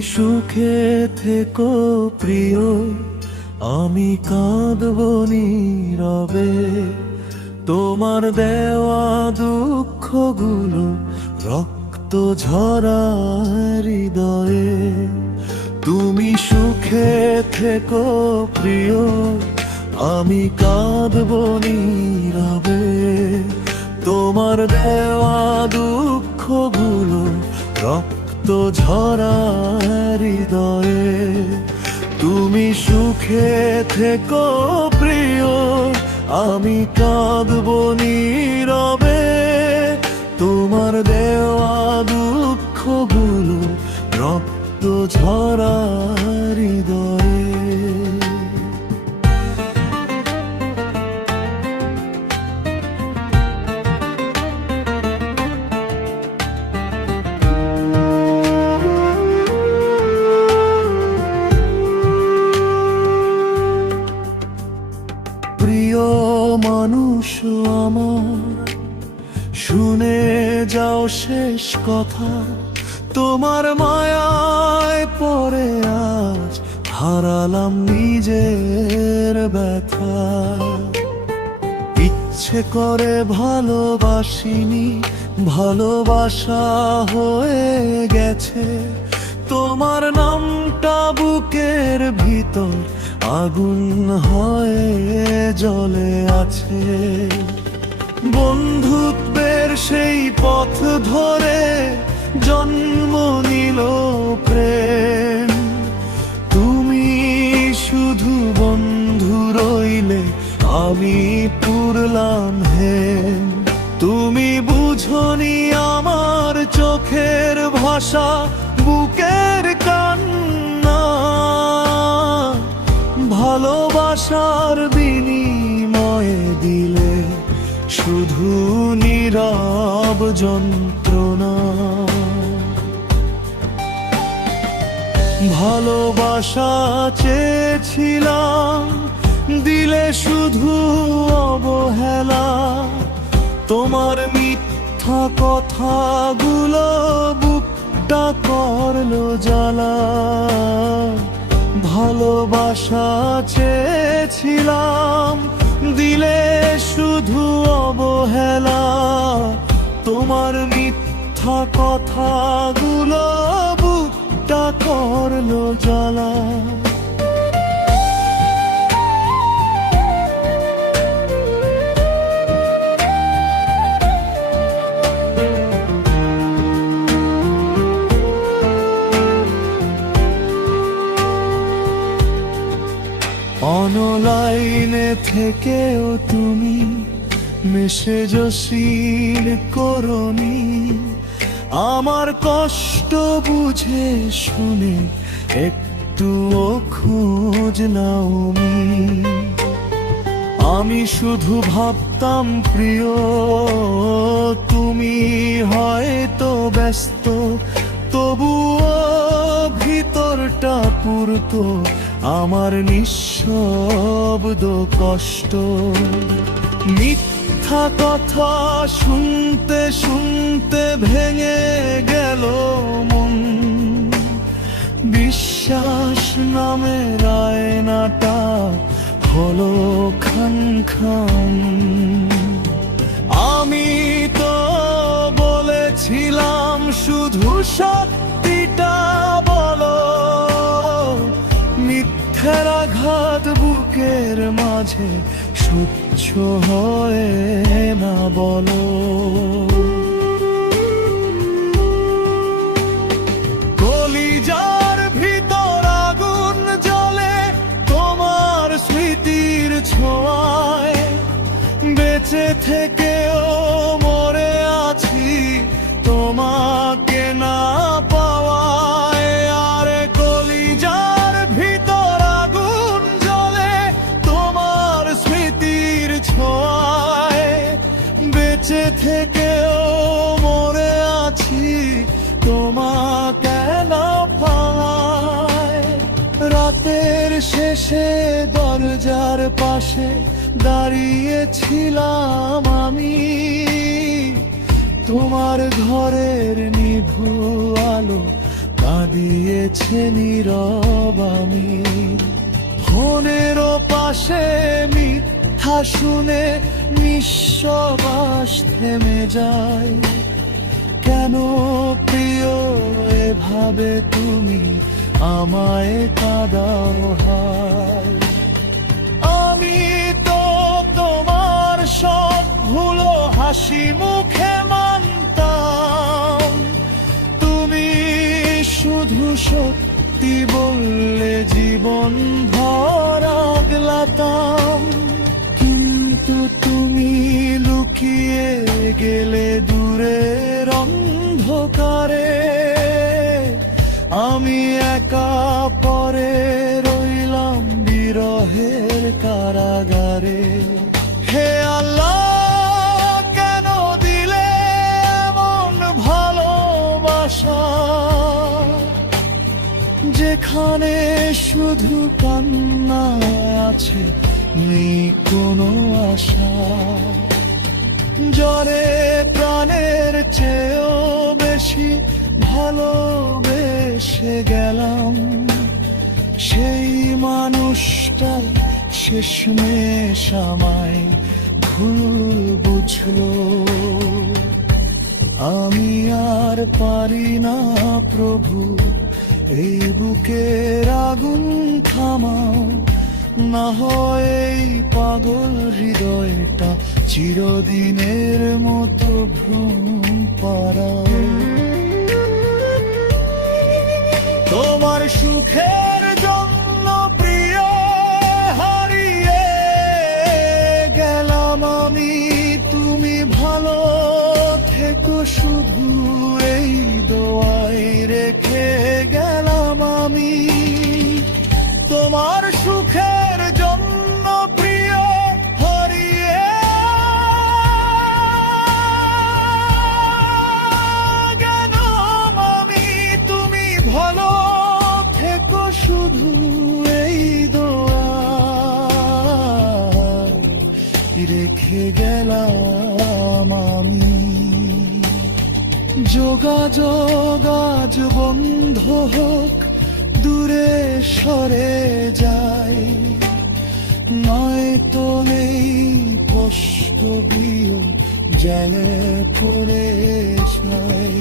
সুখে থেকো প্রিয়, আমি কাঁদব নীরবে। তোমার দেওয়া দুঃখগুলো রক্ত ঝরা হৃদয়ে। তুমি সুখে থেকো প্রিয়, আমি কাঁদব নীরবে। তোমার দেওয়া দুঃখগুলো রক্ত ঝরা হৃদয়ে। তুমি সুখে থেকো প্রিয়, আমি কাঁদব নীরবে। তোমার দেওয়া দুঃখগুলো রক্ত ঝরা হৃদয়ে। প্রিয় মানুষ আমার, শুনে যাও শেষ কথা। তোমার মায়ায় পড়ে আজ হারালাম নিজের ব্যথা। ইচ্ছে করে ভালোবাসিনি, ভালোবাসা হয়ে গেছে। তোমার নামটা বুকের ভিতর আগুন হয়ে জ্বলে আছে। বন্ধুত্বের সেই পথ ধরে জন্ম নিল প্রেম। তুমি শুধু বন্ধু রইলে, আমি পুরলাম হেম। তুমি বুঝনি আমার চোখের ভাষা, বুকের কান্না। ভালোবাসার বিনিময়ে দিলে শুধু নীরব যন্ত্রণা। ভালোবাসা চেয়েছিলাম, দিলে শুধু অবহেলা। তোমার মিথ্যা কথাগুলো বুকটা করলো জ্বালা। ভালোবাসা চেয়েছিলাম, দিলে শুধু অবহেলা। তোমার মিথ্যা কথাগুলো বুকটা করলো জ্বালা। অনলাইনে থেকেও তুমি মেসেজ সিন করনি। আমার কষ্ট বুঝে শুনে একটুও খোঁজ নাওনি। আমি শুধু ভাবতাম প্রিয়, তুমি হয়তো ব্যস্ত। তবুও ভিতরটা পুরতো আমার নিঃশব্দ কষ্ট। মিথ্যা কথা শুনতে শুনতে ভেঙে গেল মন। বিশ্বাস নামের আয়নাটা হলো খান খান। আমি তো বলেছিলাম শুধু সত্যিটা বলো। মিথ্যার আঘাত বুকের মাঝে সহ্য হয় না বলো। কলিজার ভিতর আগুন জ্বলে তোমার স্মৃতির ছোঁয়ায়। বেঁচে থেকেও মরে আছি তোমাকে না পাওয়ায়। আরে কলিজার ভিতর আগুন জ্বলে তোমার স্মৃতির ছোঁয়ায়। বেঁচে থেকেও মরে আছি তোমাকে না পাওয়ায়। রাতের শেষে দরজার পাশে দাঁড়িয়েছিলাম আমি। তোমার ঘরের নিভু আলো কাঁদিয়েছে নীরব আমি। ফোনের পাশে মিথ্যা শুনে নিঃশ্বাস থেমে যায়। কেন প্রিয় এভাবে তুমি আমায় কাঁদাও হায়? আমি তো তোমার সব ভুলো হাসি মুখে মানতাম, তুমি শুধু সত্যি বললে জীবন ভর আগলাতাম। কিন্তু তুমি লুকিয়ে গেলে দূরের অন্ধকারে, আমি একা পরে রইলাম বিরহের কারাগারে। হে আল্লাহ, কেন দিলে এমন ভালোবাসা, যেখানে শুধু কান্না আছে নেই কোনো আশা। জ্বরে প্রাণের চেয়েও বেশি ভালোবেসে গেলাম, সেই মানুষটার শেষমেশ আমায় ভুল বুঝলো। আমি আর পারি না প্রভু, এই বুকের আগুন থামাও, না হয় এই পাগল হৃদয়টা চিরদিনের মতো ঘুম পাড়াও। তোমার সুখের জন্য প্রিয় হারিয়ে গেলাম আমি, তুমি ভালো থেকো শুধু এই দোয়াই রেখে গেলাম আমি। তোমার সুখের জন্য প্রিয় হারিয়ে গেলাম আমি, তুমি ভালো থেকো শুধু এই দোয়াই রেখে গেলাম আমি। যোগাযোগ আজ বন্ধ হোক, দূরে সরে যায়, নয়তো নেই কষ্ট বিয় জেনে পড়ে যায়।